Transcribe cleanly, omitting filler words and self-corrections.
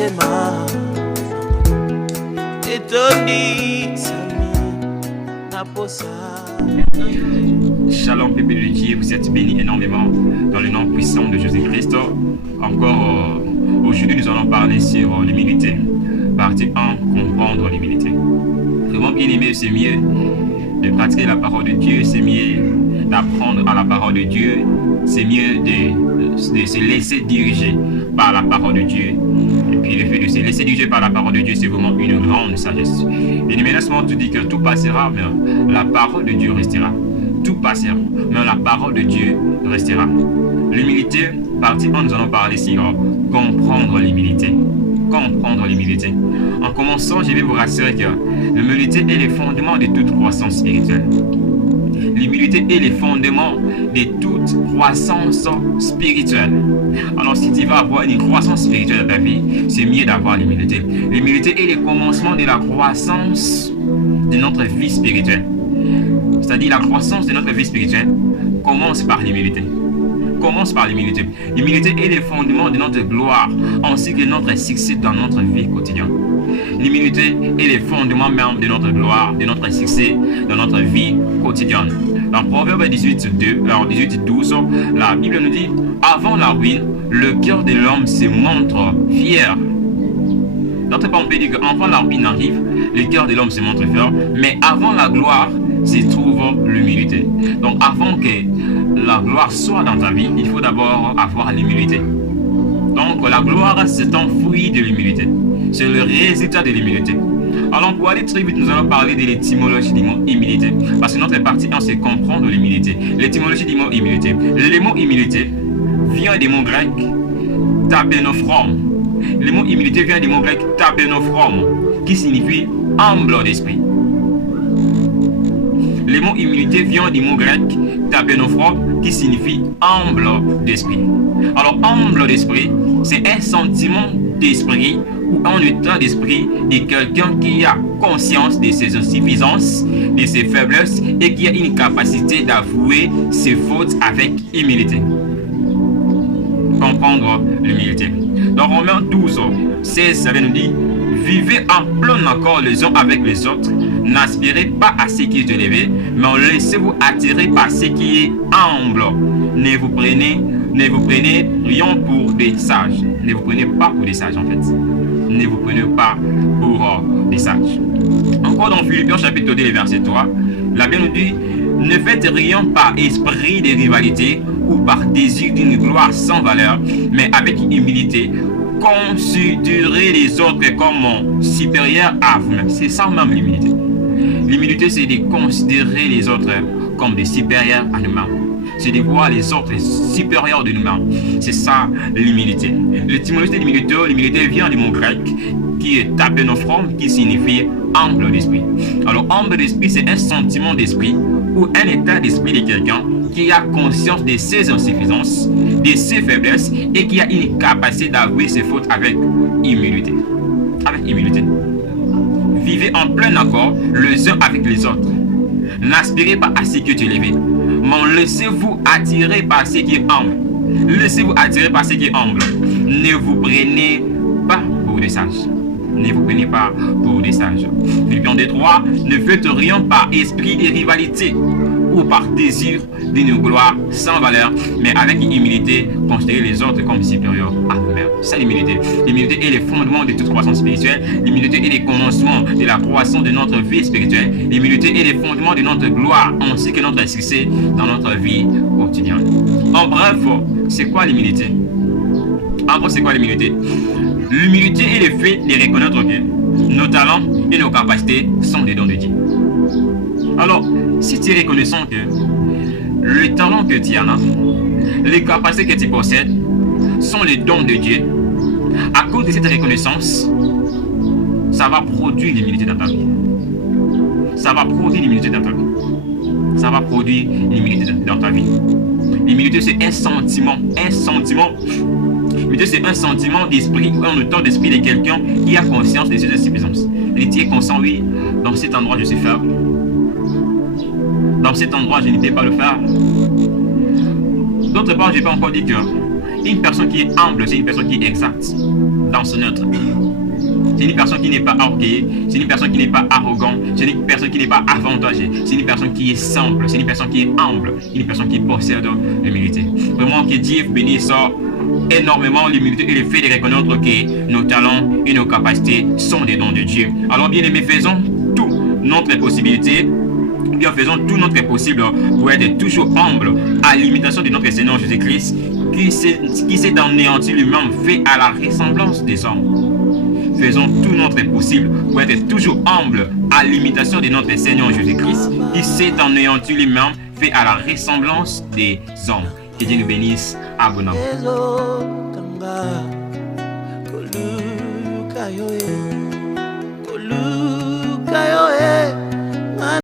motema etoni sami naposa. Shalom peuple de Dieu, vous êtes bénis énormément dans le nom puissant de Jésus-Christ. Encore aujourd'hui nous allons parler sur l'humilité. Partie 1, comprendre l'humilité. Vraiment bien aimé, c'est mieux de pratiquer la parole de Dieu, c'est mieux d'apprendre à la parole de Dieu, c'est mieux de se laisser diriger par la parole de Dieu. Et puis le fait de se laisser diriger par la parole de Dieu, c'est vraiment une grande sagesse. Et maintenant, tu dis que tout passera, mais la parole de Dieu restera. Tout passera, mais la parole de Dieu restera. L'humilité, partie 1, nous allons parler sur comprendre l'humilité. Comprendre l'humilité. En commençant, je vais vous rassurer que l'humilité est le fondement de toute croissance spirituelle. L'humilité est le fondement de toute croissance spirituelle. Alors si tu vas avoir une croissance spirituelle dans ta vie, c'est mieux d'avoir l'humilité. L'humilité est le commencement de la croissance de notre vie spirituelle. C'est-à-dire la croissance de notre vie spirituelle commence par l'humilité. Commence par l'humilité. L'humilité est le fondement de notre gloire ainsi que notre succès dans notre vie quotidienne. L'humilité est le fondement même de notre gloire, de notre succès dans notre vie quotidienne. Dans Proverbe 18:12, la Bible nous dit: avant la ruine, le cœur de l'homme se montre fier. D'autre part, on peut dire qu'avant la ruine arrive, le cœur de l'homme se montre fier, mais avant la gloire se trouve l'humilité. Donc avant que la gloire soit dans ta vie, il faut d'abord avoir l'humilité. Donc la gloire, c'est un fruit de l'humilité. C'est le résultat de l'humilité. Alors pour aller très vite, nous allons parler de l'étymologie du mot humilité. Parce que notre partie 1, c'est comprendre l'humilité. L'étymologie du mot humilité. Le mot humilité vient du mot grec tapenophron. Le mot humilité vient du mot grec tapenophron, qui signifie humble d'esprit. Le mot humilité vient du mot grec tapenophron, qui signifie humble d'esprit. Alors humble d'esprit, c'est un sentiment d'esprit ou un état d'esprit de quelqu'un qui a conscience de ses insuffisances, de ses faiblesses et qui a une capacité d'avouer ses fautes avec humilité. Comprendre l'humilité. Dans Romains 12:16, ça nous dit: vivez en plein accord les uns avec les autres, n'aspirez pas à ce qui est élevé, mais laissez-vous attirer par ce qui est humble. Ne vous prenez rien pour des sages. Ne vous prenez pas pour des sages en fait. Ne vous prenez pas pour des sages. Encore dans Philippiens chapitre 2 verset 3, la Bible nous dit: ne faites rien par esprit de rivalité ou par désir d'une gloire sans valeur, mais avec humilité, considérez les autres comme supérieurs à vous-même. C'est ça même l'humilité. L'humilité, c'est de considérer les autres comme des supérieurs à nous-mêmes. C'est de voir les autres supérieurs de nous-mêmes. C'est ça l'humilité. L'étymologie de l'humilité vient du mot grec qui est tapenophron, qui signifie humble d'esprit. Alors humble d'esprit, c'est un sentiment d'esprit ou un état d'esprit de quelqu'un qui a conscience de ses insuffisances, de ses faiblesses et qui a une capacité d'avouer ses fautes avec humilité. Avec humilité. Vivez en plein accord les uns avec les autres. N'aspirez pas à ce qui est élevé, mais laissez-vous attirer par ce qui est humble. Laissez-vous attirer par ce qui est humble. Ne vous prenez pas pour des sages. Ne vous prenez pas pour des sages. Philippiens 2:3, ne faites rien par esprit de rivalité ou par désir d'une gloire sans valeur, mais avec humilité, considérez les autres comme supérieurs à vous-même. C'est l'humilité. L'humilité est le fondement de toute croissance spirituelle. L'humilité est le commencement de la croissance de notre vie spirituelle. L'humilité est le fondement de notre gloire ainsi que notre succès dans notre vie quotidienne. En bref, c'est quoi l'humilité? En bref, c'est quoi l'humilité? L'humilité est le fait de reconnaître que nos talents et nos capacités sont des dons de Dieu. Alors, si tu es reconnaissant que le talent que tu as, les capacités que tu possèdes sont les dons de Dieu, à cause de cette reconnaissance, ça va produire l'humilité dans ta vie. Ça va produire l'humilité dans ta vie. Ça va produire l'humilité dans ta vie. L'humilité, c'est un sentiment. L'humilité, c'est un sentiment d'esprit, un état d'esprit de quelqu'un qui a conscience de ses insuffisances. Et tu es conscient, oui, dans cet endroit, je suis faible. Dans cet endroit, je ne peux pas le faire. D'autre part, je peux encore dire Une personne qui est humble, c'est une personne qui est exacte dans son être. C'est une personne qui n'est pas orgueilleuse, c'est une personne qui n'est pas arrogante, c'est une personne qui n'est pas avantagée, c'est une personne qui est simple, c'est une personne qui est humble, une personne qui possède l'humilité. Vraiment que Dieu bénisse énormément l'humilité et le fait de reconnaître que nos talents et nos capacités sont des dons de Dieu. Alors bien aimés, faisons tout notre possibilité, bien faisons tout notre possible pour être toujours humble à l'imitation de notre Seigneur Jésus-Christ qui s'est anéanti lui-même, fait à la ressemblance des hommes. Faisons tout notre possible pour être toujours humble à l'imitation de notre Seigneur Jésus-Christ qui s'est anéanti lui-même, fait à la ressemblance des hommes. Que Dieu nous bénisse abondamment. Koluka yo